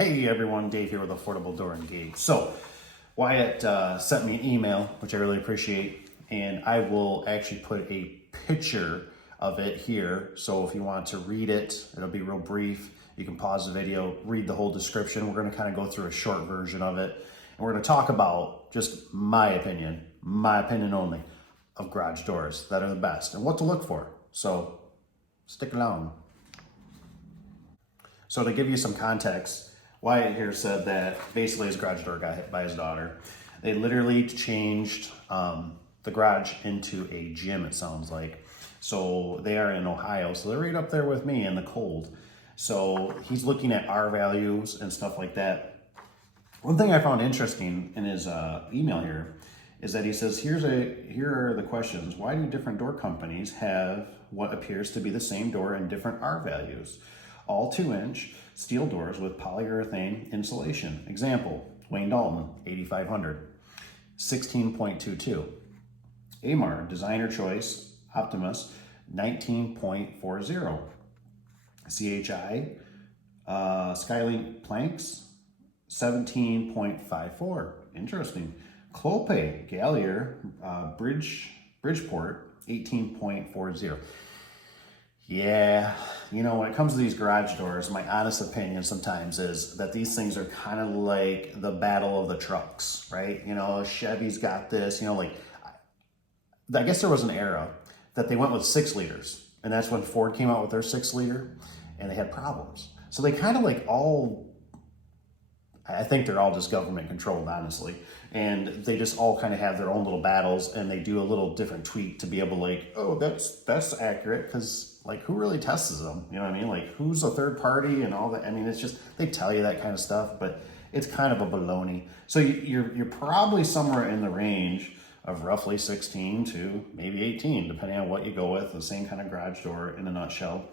Hey everyone, Dave here with Affordable Door and Gate. So Wyatt sent me an email, which I really appreciate, and I will actually put a picture of it here. So if you want to read it, it'll be real brief. You can pause the video, read the whole description. We're going to kind of go through a short version of it. And we're going to talk about just my opinion only, of garage doors that are the best and what to look for. So stick along. So to give you some context, Wyatt here said that basically his garage door got hit by his daughter. They literally changed the garage into a gym, it sounds like. So they are in Ohio, so they're right up there with me in the cold. So he's looking at R values and stuff like that. One thing I found interesting in his email here is that he says, here are the questions. Why do different door companies have what appears to be the same door and different R values? All 2-inch steel doors with polyurethane insulation. Example, Wayne Dalton, 8500, 16.22. Amar, designer choice, Optimus, 19.40. CHI, Skylink planks, 17.54. Interesting. Clopay, Gallier, Bridgeport, 18.40. Yeah, you know, when it comes to these garage doors, my honest opinion sometimes is that these things are kind of like the battle of the trucks, right? You know, Chevy's got this, you know, like, I guess there was an era that they went with 6 liters, and that's when Ford came out with their 6 liter, and they had problems. So they kind of like I think they're all just government controlled, honestly. And they just all kind of have their own little battles, and they do a little different tweak to be able to like, oh, that's accurate, because like who really tests them? You know what I mean? Like who's a third party and all that? I mean, it's just, they tell you that kind of stuff, but it's kind of a baloney. So you're probably somewhere in the range of roughly 16 to maybe 18, depending on what you go with, the same kind of garage door in a nutshell.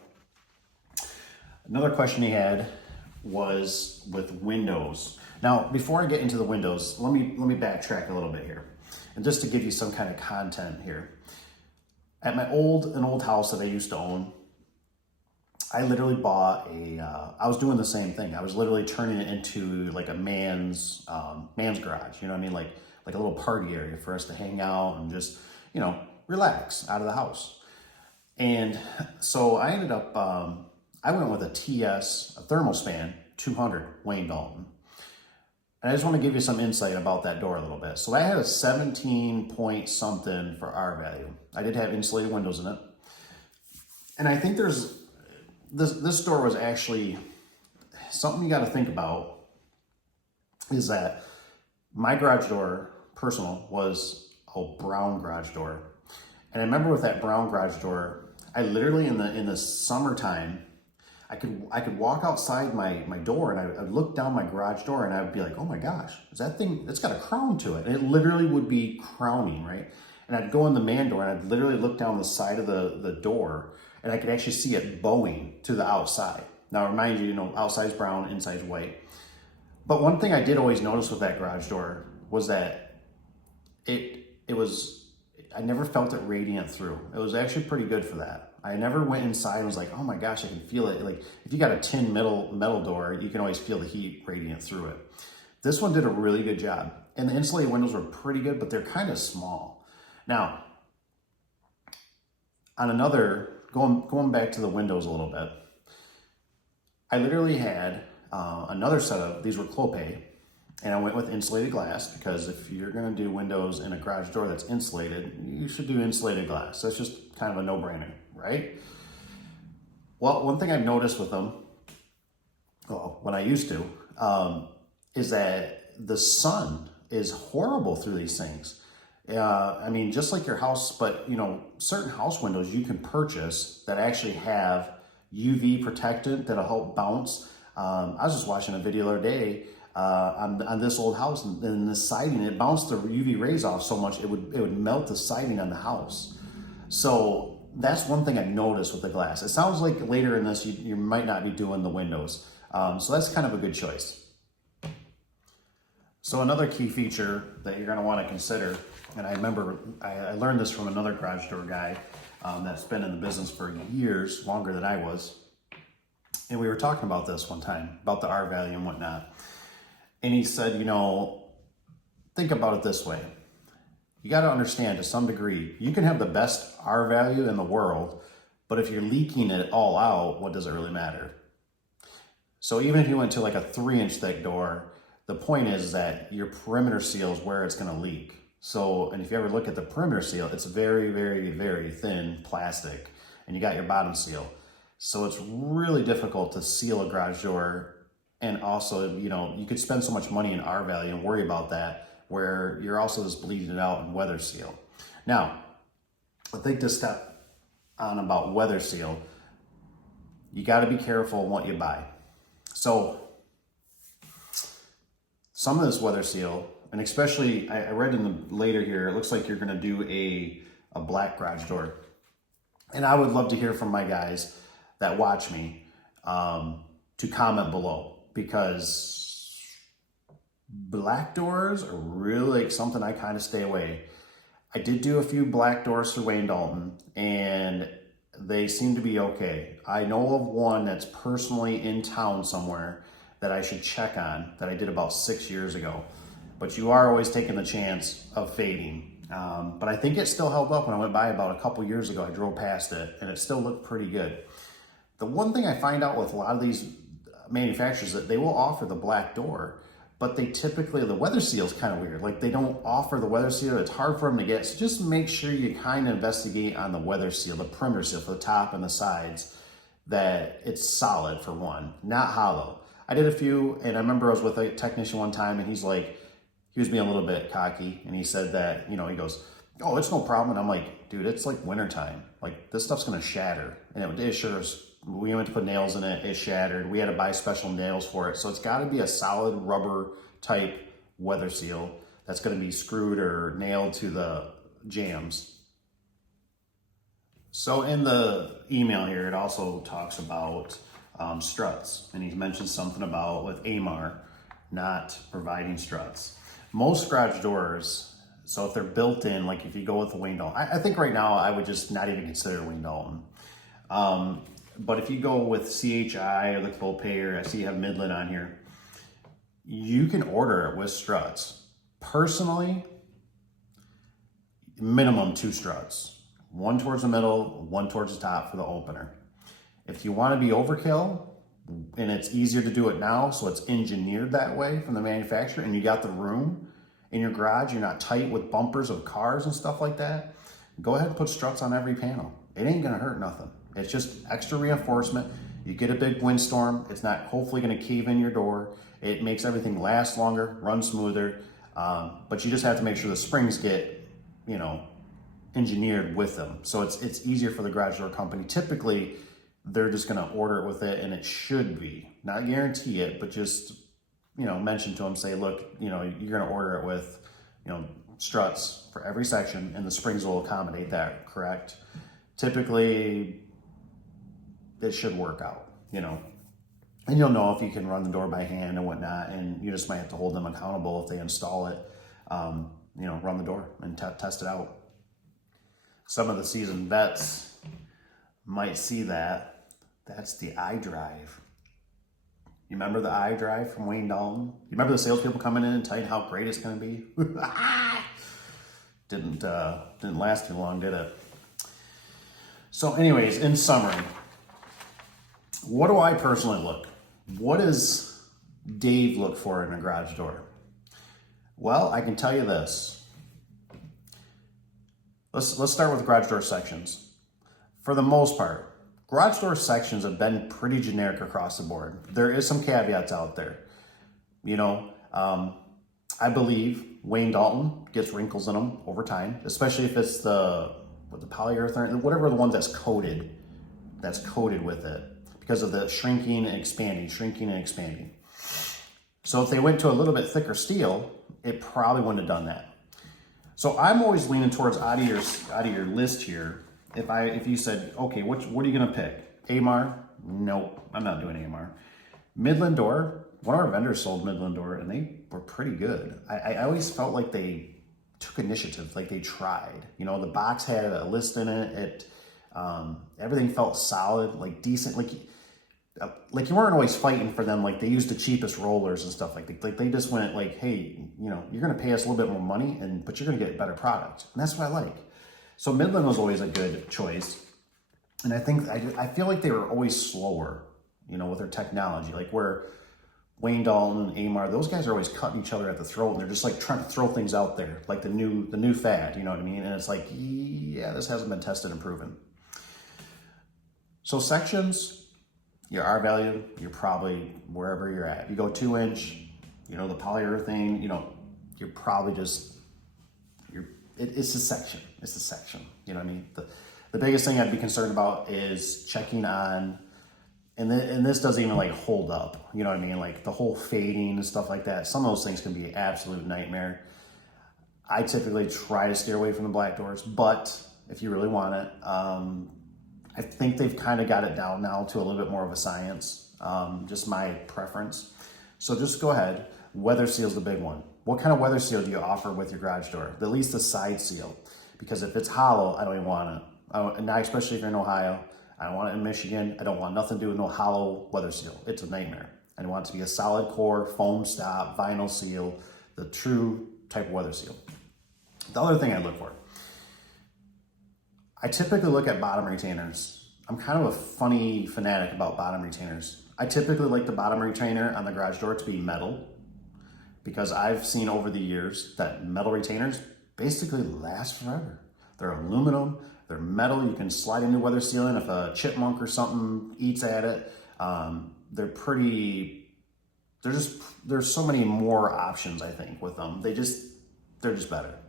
Another question he had was with windows. Now, before I get into the windows, let me backtrack a little bit here. And just to give you some kind of content here. At an old house that I used to own, I literally bought I was doing the same thing. I was literally turning it into like a man's garage, you know what I mean? Like a little party area for us to hang out and just, you know, relax out of the house. And so I ended up, I went with a Thermospan 200 Wayne Dalton. And I just want to give you some insight about that door a little bit. So I had a 17 point something for R value. I did have insulated windows in it. And I think this door was actually, something you got to think about is that my garage door, personal, was a brown garage door. And I remember with that brown garage door, I literally in the summertime, I could walk outside my door and I'd look down my garage door and I would be like, oh my gosh, is that thing, it's got a crown to it. And it literally would be crowning, right? And I'd go in the man door and I'd literally look down the side of the door and I could actually see it bowing to the outside. Now, remind you, you know, outside's brown, inside's white. But one thing I did always notice with that garage door was that I never felt it radiant through. It was actually pretty good for that. I never went inside and was like, oh my gosh, I can feel it. Like if you got a tin metal door, you can always feel the heat radiant through it. This one did a really good job. And the insulated windows were pretty good, but they're kind of small. Now, on going back to the windows a little bit, I literally had another set of, these were Clopay, and I went with insulated glass because if you're gonna do windows in a garage door that's insulated, you should do insulated glass. That's just kind of a no-brainer, right? Well, one thing I've noticed with them, well, when I used to, is that the sun is horrible through these things. I mean, just like your house, but you know, certain house windows you can purchase that actually have UV protectant that'll help bounce. I was just watching a video the other day on this old house, and the siding, it bounced the UV rays off so much it would melt the siding on the house. So that's one thing I've noticed with the glass. It sounds like later in this you might not be doing the windows. So that's kind of a good choice. So another key feature that you're going to want to consider, and I remember I learned this from another garage door guy that's been in the business for years, longer than I was, And we were talking about this one time, about the R value and whatnot. And he said, think about it this way. You got to understand to some degree, you can have the best R value in the world, but if you're leaking it all out, what does it really matter? So even if you went to like a 3-inch thick door, the point is that your perimeter seal is where it's going to leak. So, and if you ever look at the perimeter seal, it's very, very, very thin plastic, and you got your bottom seal. So it's really difficult to seal a garage door. And also, you could spend so much money in R value and worry about that, where you're also just bleeding it out in weather seal. Now, I think to step on about weather seal, you got to be careful in what you buy. So some of this weather seal, and especially I read in the later here, it looks like you're going to do a black garage door. And I would love to hear from my guys that watch me to comment below, because black doors are really like something I kind of stay away. I did do a few black doors for Wayne Dalton, and they seem to be okay. I know of one that's personally in town somewhere that I should check on, that I did about 6 years ago. But you are always taking the chance of fading. But I think it still held up when I went by about a couple years ago. I drove past it, and it still looked pretty good. The one thing I find out with a lot of these manufacturers that they will offer the black door, but they typically, the weather seal is kind of weird. Like they don't offer the weather seal. It's hard for them to get. So just make sure you kind of investigate on the weather seal, the perimeter seal for the top and the sides, that it's solid for one, not hollow. I did a few, and I remember I was with a technician one time, and he was being a little bit cocky, and he said that, he goes, "Oh, it's no problem." And I'm like, dude, it's like wintertime. Like this stuff's gonna shatter. And it sure is. We went to put nails in it, it shattered. We had to buy special nails for it. So it's gotta be a solid rubber type weather seal that's gonna be screwed or nailed to the jambs. So in the email here, it also talks about struts. And he mentions something about with AMAR not providing struts. Most garage doors, so if they're built in, like if you go with the Wayne Dalton, I think right now I would just not even consider Wayne Dalton. But if you go with CHI or the Clopay, or I see you have Midland on here, you can order it with struts. Personally, minimum 2 struts. One towards the middle, one towards the top for the opener. If you want to be overkill, and it's easier to do it now, so it's engineered that way from the manufacturer, and you got the room in your garage, you're not tight with bumpers of cars and stuff like that, go ahead and put struts on every panel. It ain't gonna hurt nothing. It's just extra reinforcement. You get a big windstorm, it's not hopefully gonna cave in your door. It makes everything last longer, run smoother, but you just have to make sure the springs get, engineered with them. So it's easier for the garage door company. Typically, they're just gonna order it with it, and it should be. Not guarantee it, but just, mention to them, say, look, you're gonna order it with, struts for every section, and the springs will accommodate that, correct? Typically, it should work out, and you'll know if you can run the door by hand and whatnot, and you just might have to hold them accountable if they install it, run the door and test it out. Some of the seasoned vets might see that. That's the iDrive. You remember the iDrive from Wayne Dalton? You remember the salespeople coming in and telling you how great it's going to be? Didn't last too long, did it? So anyways, in summary, what do I personally look? What does Dave look for in a garage door? Well, I can tell you this. Let's start with garage door sections. For the most part, garage door sections have been pretty generic across the board. There is some caveats out there. I believe Wayne Dalton gets wrinkles in them over time, especially if it's the polyurethane, whatever the one that's coated with it, because of the shrinking and expanding. So if they went to a little bit thicker steel, it probably wouldn't have done that. So I'm always leaning towards out of your list here. If you said, okay, what are you gonna pick? AMAR? Nope, I'm not doing AMAR. Midland door. One of our vendors sold Midland door, and they were pretty good. I always felt like they took initiative, like they tried. The box had a list in it. Everything felt solid, like decent. Like like you weren't always fighting for them. Like they used the cheapest rollers and stuff like they just went like, hey, you know, you're going to pay us a little bit more money, but you're going to get better product. And that's what I like. So Midland was always a good choice. And I think, I feel like they were always slower, you know, with their technology, like where Wayne Dalton, Amar, those guys are always cutting each other at the throat, and they're just like trying to throw things out there, like the new fad, you know what I mean? And it's like, yeah, this hasn't been tested and proven. So sections, your R value, you're probably wherever you're at. You go 2-inch, you know, the polyurethane, you know, you're probably just, it's a section. It's a section, you know what I mean? The biggest thing I'd be concerned about is checking on, and this doesn't even like hold up, you know what I mean? Like the whole fading and stuff like that. Some of those things can be an absolute nightmare. I typically try to steer away from the black doors, but if you really want it, I think they've kind of got it down now to a little bit more of a science, just my preference. So just go ahead. Weather seal's the big one. What kind of weather seal do you offer with your garage door? At least the side seal, because if it's hollow, I don't even want it. And now, especially if you're in Ohio, I don't want it in Michigan. I don't want nothing to do with no hollow weather seal. It's a nightmare. I want it to be a solid core, foam stop, vinyl seal, the true type of weather seal. The other thing I look for, I typically look at bottom retainers. I'm kind of a funny fanatic about bottom retainers. I typically like the bottom retainer on the garage door to be metal, because I've seen over the years that metal retainers basically last forever. They're aluminum, they're metal, you can slide into weather sealing if a chipmunk or something eats at it. There's so many more options, I think, with them. They're just better.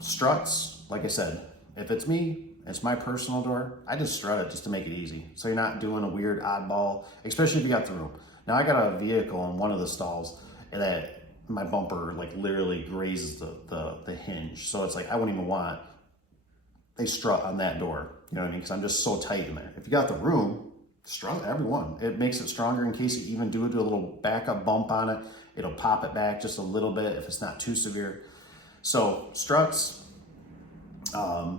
Struts, like I said, if it's me, it's my personal door, I just strut it just to make it easy. So you're not doing a weird oddball, especially if you got the room. Now I got a vehicle in one of the stalls that my bumper like literally grazes the hinge. So it's like, I wouldn't even want a strut on that door, you know what I mean? Because I'm just so tight in there. If you got the room, strut everyone. It makes it stronger in case you even do a little backup bump on it. It'll pop it back just a little bit if it's not too severe. So struts, what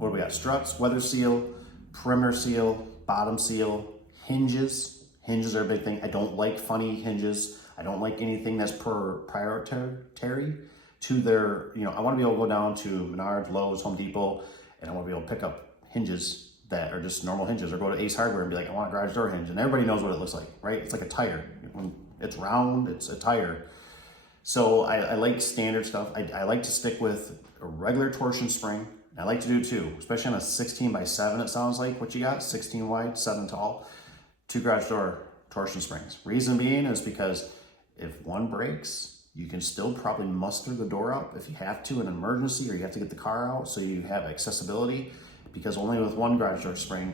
do we got? Struts, weather seal, perimeter seal, bottom seal, hinges. Hinges are a big thing. I don't like funny hinges. I don't like anything that's proprietary to their, you know, I want to be able to go down to Menards, Lowe's, Home Depot, and I want to be able to pick up hinges that are just normal hinges, or go to Ace Hardware and be like, I want a garage door hinge. And everybody knows what it looks like, right? It's like a tire. When it's round, it's a tire. So I like standard stuff. I like to stick with a regular torsion spring. I like to do two, especially on a 16x7, it sounds like what you got, 16 wide, 7 tall, 2 garage door torsion springs. Reason being is because if one breaks, you can still probably muster the door up if you have to in an emergency, or you have to get the car out so you have accessibility, because only with one garage door spring,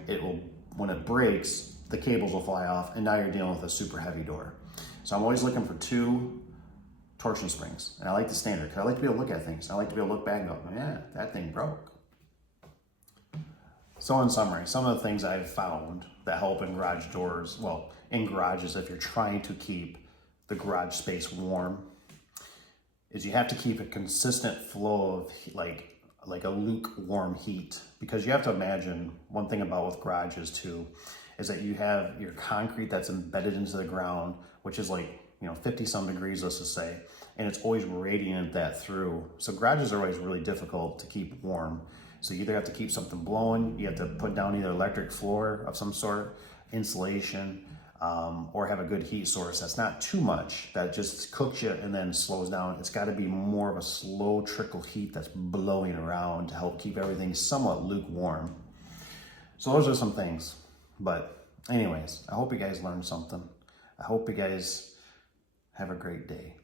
when it breaks, the cables will fly off, and now you're dealing with a super heavy door. So I'm always looking for 2 torsion springs, and I like the standard because I like to be able to look at things. I like to be able to look back and go, yeah, that thing broke. So in summary, some of the things I've found that help in garage doors, well, in garages, if you're trying to keep the garage space warm, is you have to keep a consistent flow of like a lukewarm heat, because you have to imagine one thing about with garages too, is that you have your concrete that's embedded into the ground, which is like, 50 some degrees, let's just say, and it's always radiant that through. So garages are always really difficult to keep warm. So you either have to keep something blowing, you have to put down either electric floor of some sort, insulation, or have a good heat source that's not too much, that just cooks you and then slows down. It's got to be more of a slow trickle heat that's blowing around to help keep everything somewhat lukewarm. So those are some things. But anyways, I hope you guys learned something. I hope you guys have a great day.